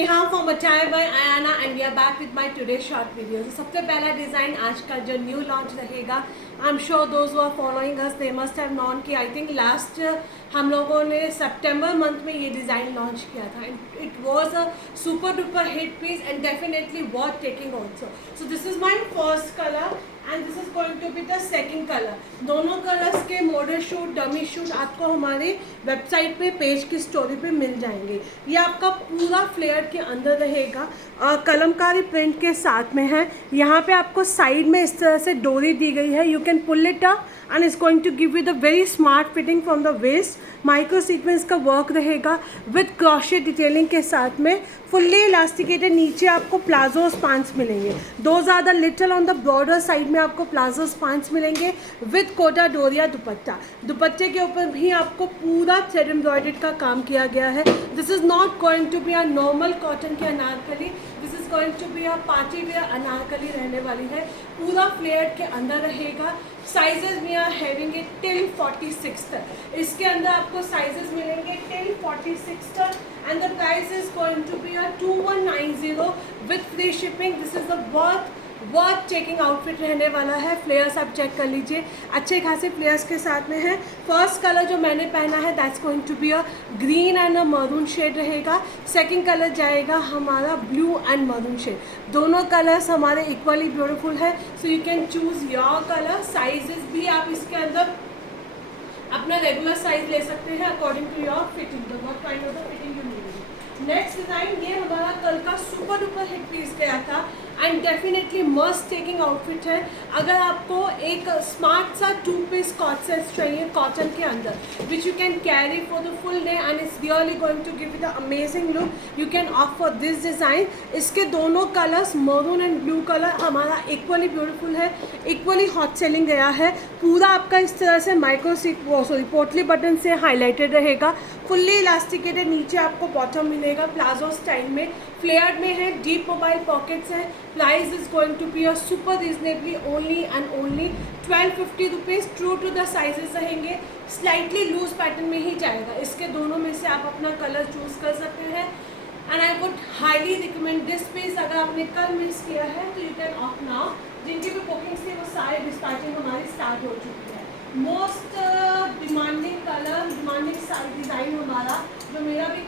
Neha from बचाए by Aayana and we are back with my today short video. सबसे पहला design आज का जो न्यू लॉन्च रहेगा, I am sure those who are following us they must have known कि I think last हम लोगों ने सितंबर मंथ में ये डिज़ाइन लॉन्च किया था। It was a super duper hit piece and definitely worth taking also. So this is my first colour and this is going to be the second colour. दोनों colours के model shoot, dummy shoot आपको हमारे website पे page की story पे मिल जाएंगे। ये आपका पूरा फ्लेयर के अंदर रहेगा, कलमकारी प्रिंट के साथ में है। यहाँ पे आपको साइड में इस तरह से डोरी दी गई है, you can pull it up and is going to give you the very smart fitting from the waist. Micro sequence का वर्क रहेगा विद क्रोशे डिटेलिंग के साथ में, फुल्ली इलास्टिकेटेड। नीचे आपको प्लाजो स्पांस मिलेंगे, दो ज़्यादा little on the border side में आपको प्लाजो स्पांस मिलेंगे विद कोटा डोरिया दुपट्टा। दुपट्टे के ऊपर भी आपको पूरा थ्रेड एम्ब्रॉयडर्ड का काम किया गया है। This is not going to be a normal cotton की Anarkali, this is going to be a party wear Anarkali रहने वाली है। पूरा फ्लेयर के अंदर रहेगा। Sizes we are having it till 46 तक। इसके अंदर आपको साइजेस मिलेंगे टिल 46 तक and the price is going to be a 2190 with free shipping. This is the worth taking outfit रहने वाला है। फ्लेयर्स आप चेक कर लीजिए, अच्छे खासे फ्लेयर्स के साथ में है। फर्स्ट कलर जो मैंने पहना है that's going to be a green and a maroon shade रहेगा। सेकंड कलर जाएगा हमारा ब्लू एंड मरून शेड। दोनों कलर्स हमारे इक्वली ब्यूटीफुल है, so you can choose your colour. Sizes भी आप इसके अंदर अपना रेगुलर साइज ले सकते हैं according to your fitting, what kind of fitting you need. Next design ये हमारा कल का सुपर डुपर हिट पीस गया था and definitely must taking outfit है। अगर आपको एक स्मार्ट सा 2 पीस कॉट सेट चाहिए कॉटन के अंदर which you can carry for the full day and it's really going to give you the amazing look, you can opt for this design. इसके दोनों colours maroon and blue colour हमारा equally beautiful है, equally hot selling गया है। पूरा आपका इस तरह से पोटली बटन से हाईलाइटेड रहेगा, फुल्ली इलास्टिकेटेड। नीचे आपको बॉटम मिलेगा प्लाजो स्टाइल में, फ्लेयर्ड में है, डीप मोबाइल पॉकेट्स है। Price is going to be a super reasonably only and only 1250 rupees. True to the sizes रहेंगे, स्लाइटली लूज पैटर्न में ही जाएगा। इसके दोनों में से आप अपना कलर चूज कर सकते हैं and I would highly recommend this piece. अगर आपने कल मिस किया है तो यू कैन ऑफ नाउ। जिनकी भी बुकिंग्स थी वो सारे डिस्पैचिंग हमारी स्टार्ट हो चुकी है। Most demanding colour, demanding design हमारा जो मेरा भी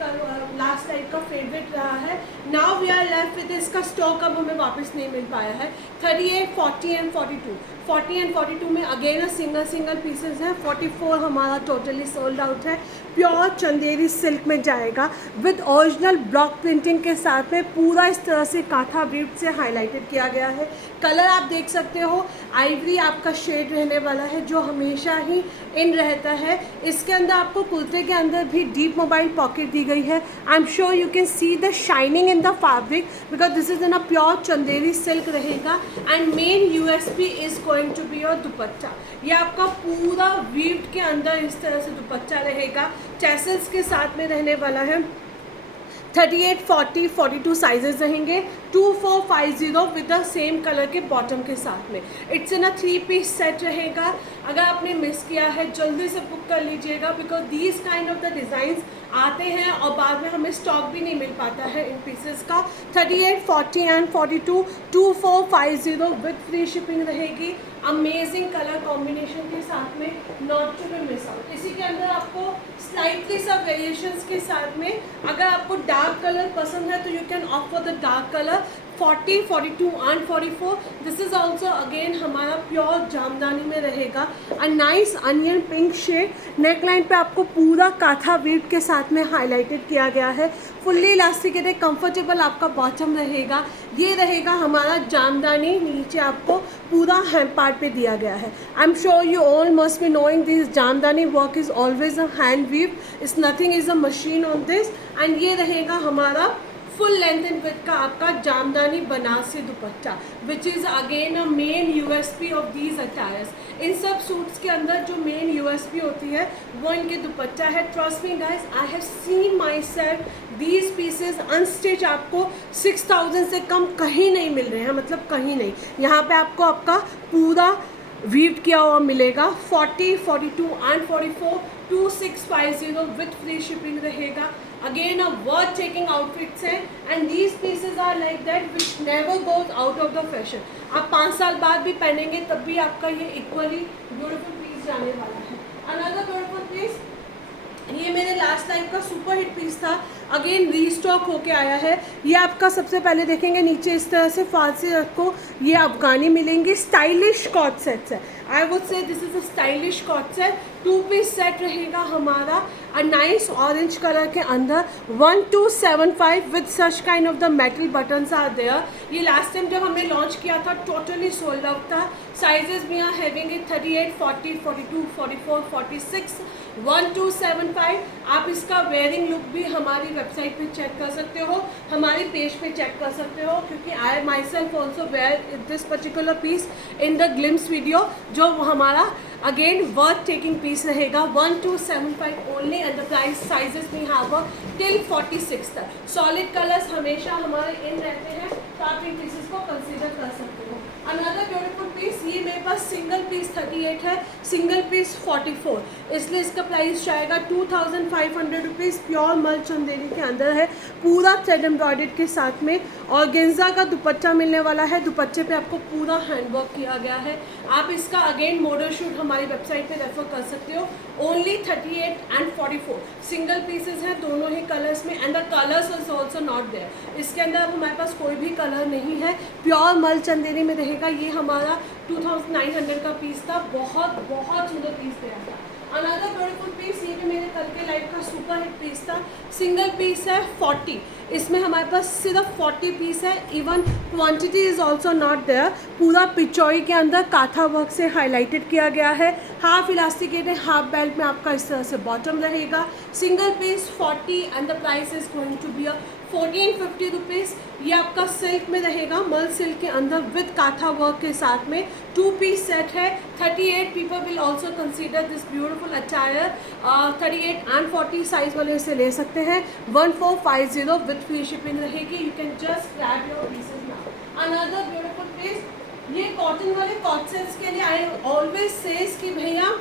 लास्ट टाइम का फेवरेट रहा है। Now we are left with इसका स्टॉक अब हमें वापस नहीं मिल पाया है। 38, 40 एंड 42, 40 एंड 42 में अगेन सिंगल पीसेस हैं। 44 हमारा टोटली सोल्ड आउट है। प्योर चंदेरी सिल्क में जाएगा विद ओरिजिनल ब्लॉक प्रिंटिंग के साथ में, पूरा इस तरह से काथा वीव से हाईलाइटेड किया गया है। कलर आप देख सकते हो, आइवरी आपका शेड रहने वाला है जो हमेशा ही इन रहता है। इसके अंदर आपको कुर्ते के अंदर भी डीप मोबाइल पॉकेट दी गई है। I am sure you can see the shining in the fabric because this is in a pure Chanderi silk रहेगा and main USP is going to be your dupatta. ये आपका पूरा वीव्ड के अंदर इस तरह से दुपट्टा रहेगा, टैसल्स के साथ में रहने वाला है। 38, 40, 42 साइजेस रहेंगे। 2450 विद द सेम कलर के बॉटम के साथ में। It's in a 3 piece set रहेगा। अगर आपने मिस किया है जल्दी से बुक कर लीजिएगा because these kind of the designs आते हैं और बाद में हमें स्टॉक भी नहीं मिल पाता है इन पीसेस का। 38, 40 एंड 42, 2450 विद फ्री शिपिंग रहेगी। अमेजिंग कलर कॉम्बिनेशन के साथ में, not to be miss out. इसी के अंदर आपको स्लाइटली सब वेरिएशंस के साथ में, अगर आपको डार्क कलर पसंद है तो you can opt for the dark colour. 40, 42 and 44 this is also again हमारा प्योर जामदानी में रहेगा। A nice onion pink shade. Neckline पे आपको पूरा काथा वीव के साथ में हाईलाइटेड किया गया है। फुल्ली इलास्टिकेटेड कंफर्टेबल आपका बॉटम रहेगा। ये रहेगा हमारा जामदानी, नीचे आपको पूरा हैंड पार्ट पे दिया गया है। I am sure you all must be knowing this Jamdani work is always a hand weave, is nothing is a machine on this. And ये रहेगा हमारा फुल लेंथ एंड विड्थ का आपका Jamdani Banarasi dupatta which is again a main USP of these attires. इन सब suits के अंदर जो मेन यूएसपी होती है वो इनके दुपट्टा है। Trust me guys, I have seen my self these pieces unstitch आपको 6000 से कम कहीं नहीं मिल रहे हैं, मतलब कहीं नहीं। यहाँ पे आपको आपका पूरा वीव किया हुआ मिलेगा। 40, 42 एंड 44 2650 विथ फ्री शिपिंग रहेगा। Again a worth taking outfits हैं and these pieces are like that which never goes out of the fashion. आप 5 साल बाद भी पहनेंगे तब भी आपका ये इक्वली ब्यूटीफुल पीस जाने वाला है। अनदर ब्यूटीफुल पीस, ये मेरे लास्ट टाइम का सुपर हिट पीस था, अगेन रीस्टॉक होके आया है। ये आपका सबसे पहले देखेंगे नीचे इस तरह से फांसी आपको ये अफगानी मिलेंगे, स्टाइलिश कॉट सेट्स है। I would say this is a stylish co-ord set, 2 piece set रहेगा हमारा, अ नाइस ऑरेंज कलर के अंदर, 1275 with such kind of the metal buttons are there. ये लास्ट टाइम जब हमने लॉन्च किया था टोटली सोल्ड आउट था। साइजेस भी यहाँ हैविंग इट 38, 40, 42, 44, 46, 1275। आप इसका वेयरिंग लुक भी हमारी वेबसाइट पे चेक कर सकते हो, हमारी पेज पे चेक कर सकते हो, क्योंकि I myself also wear this particular piece in the glimpse video, जो हमारा अगेन वर्थ टेकिंग पीस रहेगा। 1275 only and the price sizes में यहाँ टिल 46 तक। सॉलिड कलर्स हमेशा हमारे इन रहते हैं, तो आप इन पीसेस को कंसिडर कर सकते हो। अनदर ब्यूटीफुल पीस, ये मेरे पास सिंगल पीस 38 है, सिंगल पीस 44, इसलिए इसका प्राइस जाएगा 2500 रुपीज़। प्योर मल चंदेरी के अंदर है, पूरा थ्रेड एम्ब्रॉयडर्ड के साथ में, और गेंजा का दुपट्टा मिलने वाला है। दुपट्टे पे आपको पूरा हैंडवर्क किया गया है। आप इसका अगेन मॉडल शूट हमारी वेबसाइट पे रेफर कर सकते हो। ओनली 38 एंड 44 सिंगल पीसेस हैं दोनों ही कलर्स में, and the colours is also not there. इसके अंदर हमारे पास कोई भी कलर नहीं है, प्योर मल चंदेरी में रहेगा। ये हमारा 2900 का पीस था, बहुत बहुत सुंदर पीस गया था। अनदर ब्यूटीफुल पीस, ये भी मेरे कल के लाइफ का सुपर हिट पीस था, सिंगल पीस है 40, इसमें हमारे पास सिर्फ 40 पीस है, even quantity is also not there. पूरा पिचौई के अंदर काथा वर्क से हाईलाइटेड किया गया है, हाफ इलास्टिकेटेड, हाफ बेल्ट में आपका इस तरह से बॉटम रहेगा। Single piece 40 and the price is going to be 1450 rupees. ये आपका सिल्क में रहेगा, मल सिल्क के अंदर विद काथा वर्क के साथ में, 2 पीस सेट है। 38 people will also consider this beautiful attire. 38 and 40 size वाले इसे ले सकते हैं। 1450 विद फ्री शिपिंग रहेगी। You can just grab your pieces now. Another beautiful piece, ये कॉटन वाले कॉट सेट्स के लिए आई ऑलवेज सेज कि भैया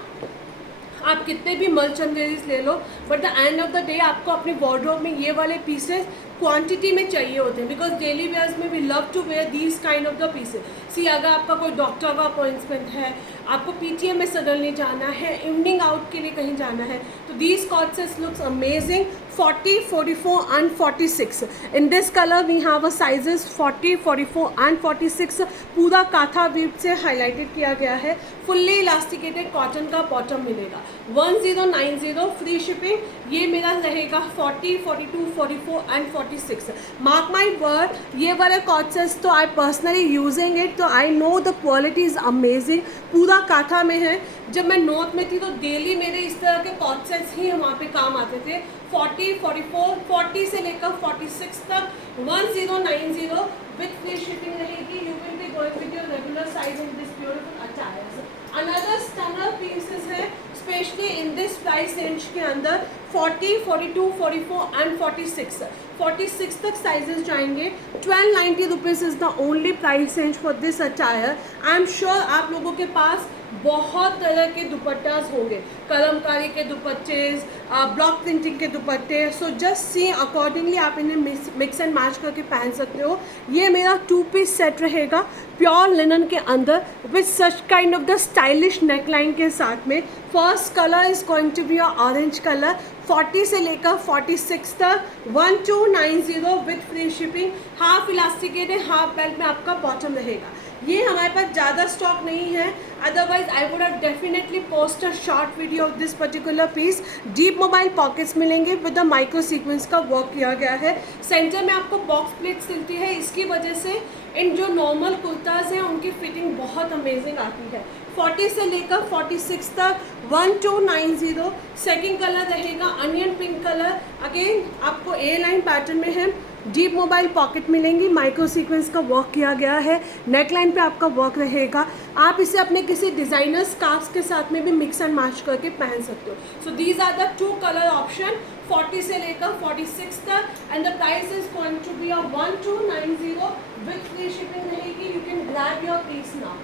आप कितने भी मल चंदेरीज ले लो, but the end of the day आपको अपने वार्डरोब में ये वाले पीसेस क्वांटिटी में चाहिए होते हैं, बिकॉज डेली वेयर्स में we love to wear these kind of the pieces. See अगर आपका कोई डॉक्टर का अपॉइंटमेंट है, आपको पीटीएम में सडनली जाना है, इवनिंग आउट के लिए कहीं जाना है, तो these co-ord sets looks amazing. 40, 44 and 46 in this color we have a sizes 40, 44 and 46। पूरा काथा वीव से हाईलाइटेड किया गया है, फुल्ली इलास्टिकेटेड कॉटन का बॉटम मिलेगा। 1090 फ्री शिपिंग। ये मेरा रहेगा 40, 42, 44 एंड 46। मार्क माई वर्ड, ये वाले कॉट सेट्स तो आई पर्सनली यूजिंग इट, तो I know the quality is amazing. पूरा काथा में है। जब मैं नॉर्थ में थी तो डेली मेरे इस तरह के कॉट सेट्स ही वहाँ पे काम आते थे। 40, 44, 40 से लेकर 46 तक 1090 विथ फ्री शिपिंग रहेगी। You will be going with your regular size in this beautiful attires. Another stunner pieces है specially in this price range के अंदर 40, 42, 44 एंड 46। 46 तक साइजेस जाएंगे। 1290 rupees is the only price range for this attire. I am sure आप लोगों के पास बहुत तरह के दुपट्टास होंगे, कलमकारी के दुपट्टे, ब्लॉक प्रिंटिंग के दुपट्टे, सो जस्ट सी अकॉर्डिंगली आप इन्हें मिक्स एंड मैच करके पहन सकते हो। ये मेरा 2 पीस सेट रहेगा प्योर लिनन के अंदर with such kind of the stylish neckline के साथ में। First colour is going to be orange colour. 40 से लेकर 46 तक 1290 with free shipping. Half elasticated, half belt में आपका बॉटम रहेगा। ये हमारे पास ज़्यादा स्टॉक नहीं है, otherwise I would have definitely post a short video of this particular piece. Deep mobile pockets मिलेंगे विद द माइक्रो सीक्वेंस का वर्क किया गया है। सेंटर में आपको बॉक्स प्लेट सिलती है, इसकी वजह से इन जो नॉर्मल कुर्ताज हैं उनकी फिटिंग बहुत अमेजिंग आती है। 40 से लेकर 46 तक 1290। सेकेंड कलर रहेगा अनियन पिंक कलर, अगेन आपको ए लाइन पैटर्न में है। डीप मोबाइल पॉकेट मिलेंगी, माइक्रो सीक्वेंस का वर्क किया गया है, नेकलाइन पे आपका वर्क रहेगा। आप इसे अपने किसी डिज़ाइनर स्कार्फ्स के साथ में भी मिक्स एंड मैच करके पहन सकते हो। So these are the 2 colour option 40 से लेकर 46 तक, and the price is going to be 1290 with free shipping रहेगी। You can grab your piece now.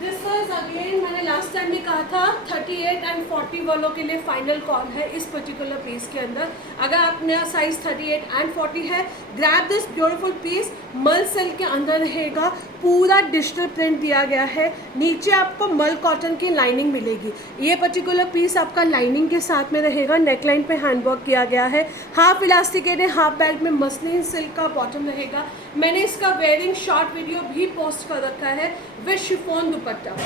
This is again, मैंने लास्ट टाइम भी कहा था 38 एंड 40 वालों के लिए फाइनल कॉल है इस पर्टिकुलर पीस के अंदर। अगर आपने साइज 38 एंड 40 है, ग्रैब दिस ब्यूटीफुल पीस। मल सिल्क के अंदर रहेगा, पूरा डिजिटल प्रिंट दिया गया है, नीचे आपको मल कॉटन की लाइनिंग मिलेगी। ये पर्टिकुलर पीस आपका लाइनिंग के साथ में रहेगा, नेकलाइन पे हैंडवर्क किया गया है, हाफ इलास्टिकेटेड हाफ बैग में मसलिन सिल्क का बॉटम रहेगा। मैंने इसका वेयरिंग शॉर्ट वीडियो भी पोस्ट कर रखा है with chiffon dupatta.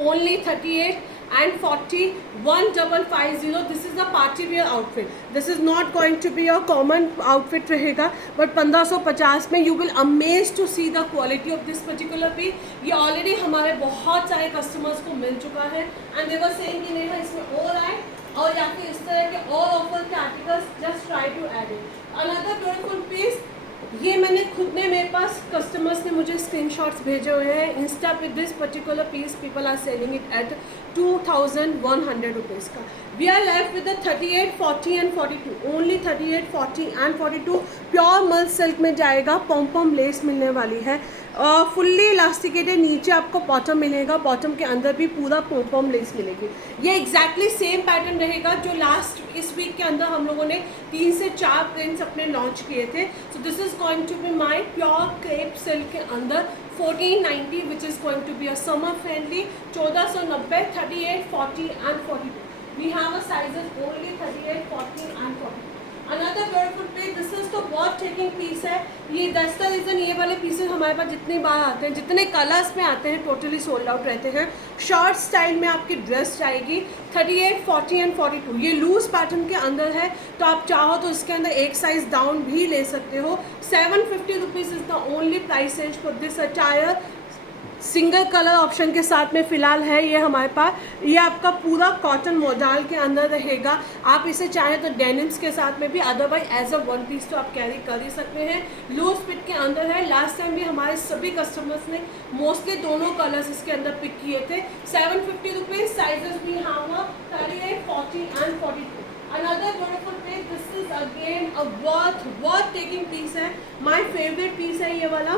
Only 38 and 40, 1550. This is a party wear outfit. This is not going to be a common outfit रहेगा, but 1550 में you will amazed to see the quality of this particular piece. ये already हमारे बहुत सारे customers को मिल चुका है and they were saying कि नेहा इसमें और आए और या फिर इस तरह के और ऑफर के articles, just try to add it. Another beautiful piece, ये मैंने खुद ने, मेरे पास कस्टमर्स ने मुझे स्क्रीनशॉट्स भेजे हुए हैं इंस्टा पे। This particular piece people are selling it at 2100 rupees का। We are left with the 38, 40 and 42। Only 38, 40 and 42 pure mul silk में जाएगा। पॉम पॉम लेस मिलने वाली है, फुल्ली इलास्टिकेटेड, नीचे आपको बॉटम मिलेगा, बॉटम के अंदर भी पूरा पॉम पॉम लेस मिलेगी। ये एग्जैक्टली सेम पैटर्न रहेगा जो लास्ट इस वीक के अंदर हम लोगों ने 3 से 4 प्रिंट्स अपने लॉन्च किए थे। So this is going to be my pure crepe silk के अंदर 1490, which is going to be a summer friendly. 1490, 38, 40 and 42। We have a sizes only 38, 40 and 42। Another beautiful piece, this is तो बहुत taking piece है। ये that's the reason ये वाले pieces हमारे पास जितनी बार आते हैं, जितने कलर्स में आते हैं, टोटली सोल्ड आउट रहते हैं। शॉर्ट स्टाइल में आपकी ड्रेस जाएगी 38, 40 एंड 42। ये लूज पैटर्न के अंदर है, तो आप चाहो तो इसके अंदर एक साइज डाउन भी ले सकते हो। 750 rupees is the only price range for this attire. Single colour option के साथ में फ़िलहाल है ये हमारे पास। ये आपका पूरा कॉटन मोजाल के अंदर रहेगा, आप इसे चाहें तो डेनिम्स के साथ में भी, otherwise as a one piece तो आप कैरी कर ही सकते हैं। लूज फिट के अंदर है। लास्ट टाइम भी हमारे सभी कस्टमर्स ने मोस्टली दोनों कलर्स इसके अंदर पिक किए थे। 750 रुपीज़। साइजेस भी यहाँ 38, 40 and 42। Another beautiful piece, this is again a worth taking piece है, my favorite piece है ये वाला।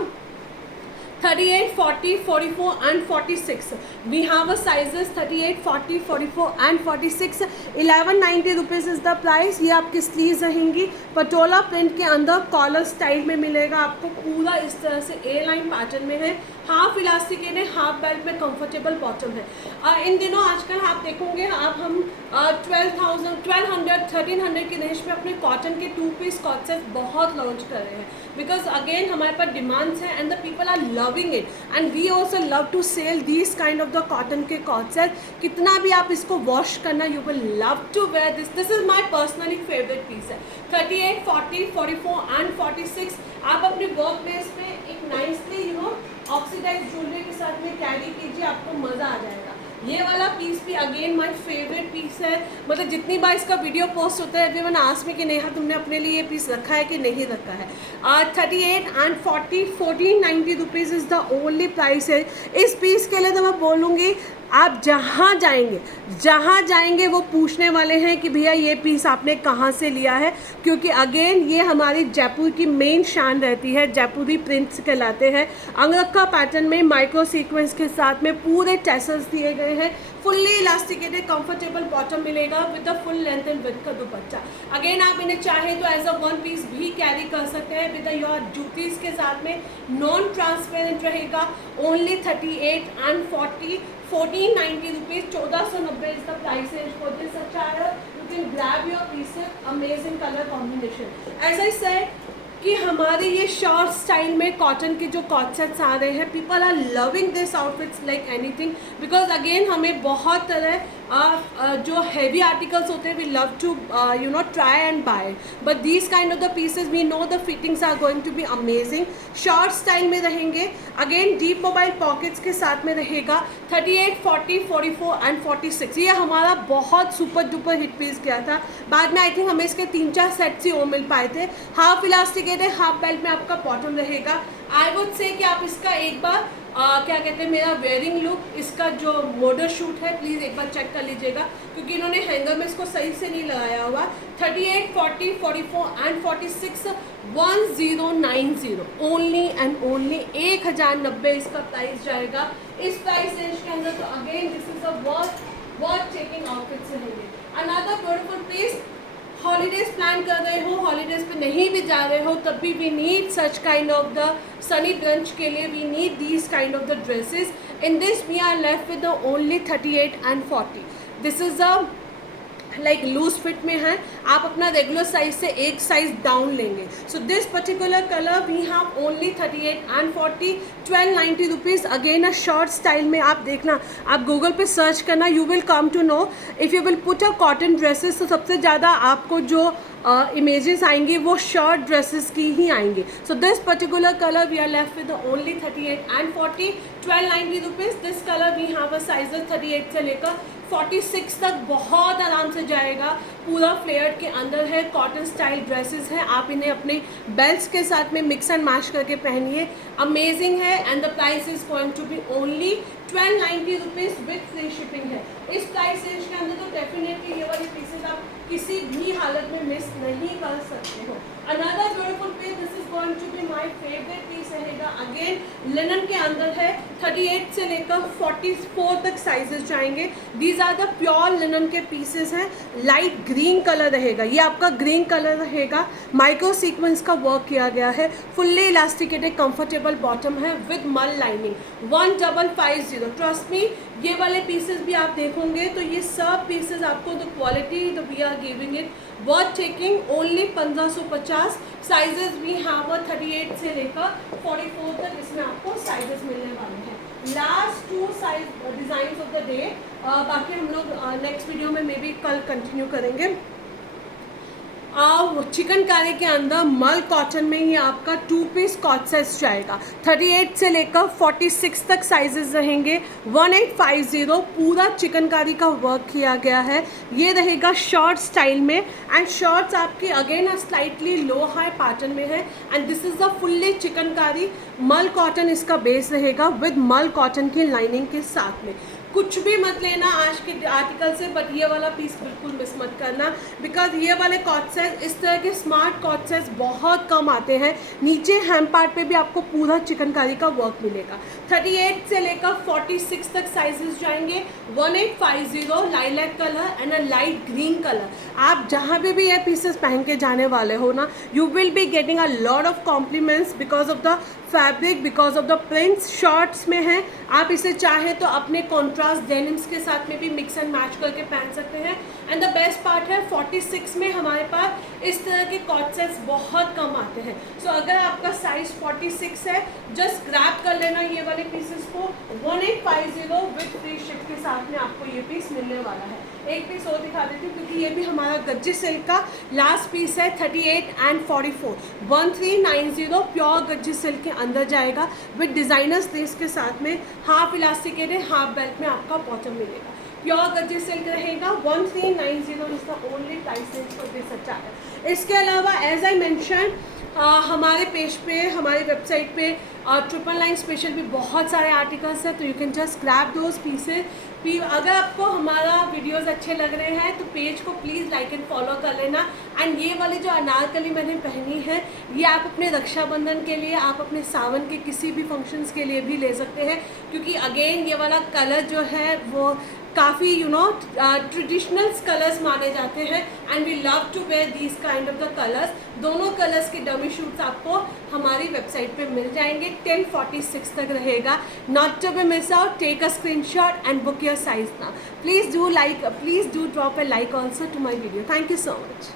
38, 40, 44 and 46. We have a sizes 38, 40, 44 and 46. 1190 rupees is the price. ये आपकी स्लीव्स रहेंगी, पटोला प्रिंट के अंदर कॉलर स्टाइल में मिलेगा आपको, पूरा इस तरह से ए लाइन पैटर्न में है। हाफ इलास्टिकेट है, हाफ बेल्ट में कंफर्टेबल बॉटम है। इन दिनों आजकल आप देखोगे आप हम 1200, 1300 की रेंज में अपने कॉटन के 2 पीस कॉट सेट बहुत लॉन्च कर रहे हैं, बिकॉज अगेन हमारे पास डिमांड्स हैं and the people are loving it and we also love to sell this kind of the cotton के कॉट सेट। कितना भी आप इसको वॉश करना, you will love to wear this. This is my personally favourite piece है। 38, 40, 44 and 46। आप अपने work place पे एक नाइसली ऑक्सीडाइज ज्वेलरी के साथ में कैरी कीजिए, आपको मज़ा आ जाएगा। ये वाला पीस भी अगेन माय फेवरेट पीस है, मतलब जितनी बार इसका वीडियो पोस्ट होता है एवरीवन आस्क मी कि नेहा तुमने अपने लिए ये पीस रखा है कि नहीं रखा है। 38 and 40, 1490 rupees is the only price है इस पीस के लिए। तो मैं बोलूँगी आप जहाँ जाएंगे वो पूछने वाले हैं कि भैया ये पीस आपने कहाँ से लिया है, क्योंकि अगेन ये हमारी जयपुर की मेन शान रहती है। जयपुरी प्रिंट्स कहलाते हैं। अंगरखा पैटर्न में माइक्रो सीक्वेंस के साथ में पूरे टैसल्स दिए गए हैं। फुल्ली इलास्टिकेटेड कंफर्टेबल बॉटम मिलेगा with the full length and width का दुपट्टा। अगेन आप इन्हें चाहें तो एज अ वन पीस भी कैरी कर सकते हैं विद योर जूतीज के साथ में। नॉन ट्रांसपेरेंट रहेगा। Only 38 and 40, 1490 rupees. 1490 is the price range for this attire. You can grab your pieces. Amazing colour combination. As I said कि हमारे ये शॉर्ट स्टाइल में कॉटन के जो कॉट सेट्स आ रहे हैं, people are loving this outfits like anything, because again हमें बहुत तरह जो हैवी आर्टिकल्स होते हैं we love to try and buy, but these kind of the pieces we know the fittings are going to be amazing. Short style में रहेंगे। Again deep mobile pockets के साथ में रहेगा। 38, 40, 44 एंड 46। ये हमारा बहुत सुपर डुपर हिट पीस गया था। बाद में आई थिंक हमें इसके 3-4 सेट्स ही और मिल पाए थे। हाफ इलास्टिकेट है, हाफ बेल्ट में आपका बॉटम रहेगा। आई वुड से कि आप इसका एक बार क्या कहते हैं, मेरा वेयरिंग लुक, इसका जो मॉडल शूट है, प्लीज़ एक बार चेक कर लीजिएगा, क्योंकि इन्होंने हैंगर में इसको सही से नहीं लगाया हुआ। 38, 40, 44 एंड 46 1090 ओनली एंड ओनली 1090 इसका प्राइस जाएगा। इस प्राइस रेंज के अंदर तो again this is a worth checking outfits रहेंगे। Another beautiful piece, holidays plan कर रहे हो, हॉलीडेज पे नहीं भी जा रहे हो, तब भी we need such kind of the sunny brunch के लिए we need these kind of the dresses. In this we are left with the only 38 and 40। This is a like loose fit में है, आप अपना रेगुलर साइज से एक size down लेंगे। So this particular colour we have only 38 and 40, 1290 rupees. Again a short style में आप देखना, आप गूगल पे सर्च करना, you will come to know if you will put a cotton dresses, तो सबसे ज़्यादा आपको जो इमेजेस आएंगे वो शॉर्ट ड्रेसेस की ही आएंगे। So this particular colour we are left with only 38 and 40, 1290 rupees. This colour we have a sizes 38 से लेकर 46 तक बहुत आराम से जाएगा। पूरा फ्लेयर्ड के अंदर है, कॉटन स्टाइल ड्रेसेस हैं, आप इन्हें अपने बेल्ट्स के साथ में मिक्स एंड मैच करके पहनिए, अमेजिंग है। And the price is going to be only 1290 rupees with free shipping है। इस प्राइस रेंज के अंदर तो डेफिनेटली ये वाले पीसेस आप किसी भी हालत में मिस नहीं कर सकते हो। Another beautiful piece, this is going to be my favourite piece रहेगा। अगेन लिनन के अंदर है, 38 से लेकर 44 तक साइजेस जाएंगे। These are the pure linen के पीसेस हैं। लाइट ग्रीन कलर रहेगा, ये आपका ग्रीन कलर रहेगा, माइक्रो सीक्वेंस का वर्क किया गया है, फुल्ली इलास्टिकेटेड कंफर्टेबल बॉटम है with mul lining, 1550। Trust me, ये वाले पीसेस भी आप देखोगे तो ये सब पीसेस आपको the quality the we are giving it worth taking only 1550। Sizes we have 38 से लेकर 44 तक इसमें आपको साइजेस मिलने वाले हैं। Last 2 size design of the day, बाकी हम लोग नेक्स्ट वीडियो में मे बी कल कंटिन्यू करेंगे। चिकनकारी के अंदर मल कॉटन में ये आपका 2 पीस कॉट सेट जाएगा। 38 से लेकर 46 तक साइजेस रहेंगे, 1850। पूरा चिकनकारी का वर्क किया गया है। ये रहेगा शॉर्ट स्टाइल में एंड शॉर्ट्स आपकी अगेन स्लाइटली लो हाई पैटर्न में है। And this is the fully chikankari मल कॉटन इसका बेस रहेगा विद मल कॉटन की लाइनिंग के साथ में। कुछ भी मत लेना आज के आर्टिकल से, बट ये वाला पीस बिल्कुल मिस मत करना, बिकॉज ये वाले कॉट सेट, इस तरह के स्मार्ट कॉट सेट्स बहुत कम आते हैं। नीचे हैम पार्ट पे भी आपको पूरा चिकनकारी का वर्क मिलेगा। 38 से लेकर 46 तक साइजेस जाएंगे, 1850, lilac colour and a light green colour. आप जहाँ भी ये पीसेस पहन के जाने वाले हो ना, you will be getting a lot of compliments because of the fabric, because of the prints. Shorts में है, आप इसे चाहें तो अपने कॉन्ट्रास्ट डेनिम्स के साथ में भी मिक्स एंड मैच करके पहन सकते हैं। एंड द बेस्ट पार्ट है 46 में हमारे पास इस तरह के कॉट सेट्स बहुत कम आते हैं। सो अगर आपका साइज 46 है, जस्ट ग्रैब कर लेना ये वाले पीसेस को। 1850 विद फ्री शिप के साथ में आपको ये पीस मिलने वाला है। एक पीस और दिखा देती हूँ, क्योंकि ये भी हमारा गज्जे सिल्क का लास्ट पीस है। 38 एंड 44, 1390 प्योर गज्जे सिल्क के अंदर जाएगा विद डिजाइनर्स लेस के साथ में। हाफ इलास्टिकेटेड, हाफ बेल्ट में आपका बॉटम मिलेगा। प्योर गज्जे सिल्क रहेगा। 1390 is the only price range for this attire. इसके अलावा एज आई मेंशन, हमारे पेज पे, हमारी वेबसाइट पे 999 स्पेशल भी बहुत सारे आर्टिकल्स हैं, तो you can just grab those pieces. अगर आपको हमारा वीडियोस अच्छे लग रहे हैं तो पेज को प्लीज़ लाइक एंड फॉलो कर लेना। एंड ये वाली जो अनारकली मैंने पहनी है, ये आप अपने रक्षाबंधन के लिए, आप अपने सावन के किसी भी फंक्शंस के लिए भी ले सकते हैं, क्योंकि अगेन ये वाला कलर जो है वो काफ़ी ट्रेडिशनल कलर्स माने जाते हैं। And we love to wear these kind of the colours. दोनों कलर्स के डमी शूट्स आपको हमारी वेबसाइट पे मिल जाएंगे। 1046 तक रहेगा। Not to be miss out, take a screenshot and book your size now. Please do drop a like also to my video. Thank you so much.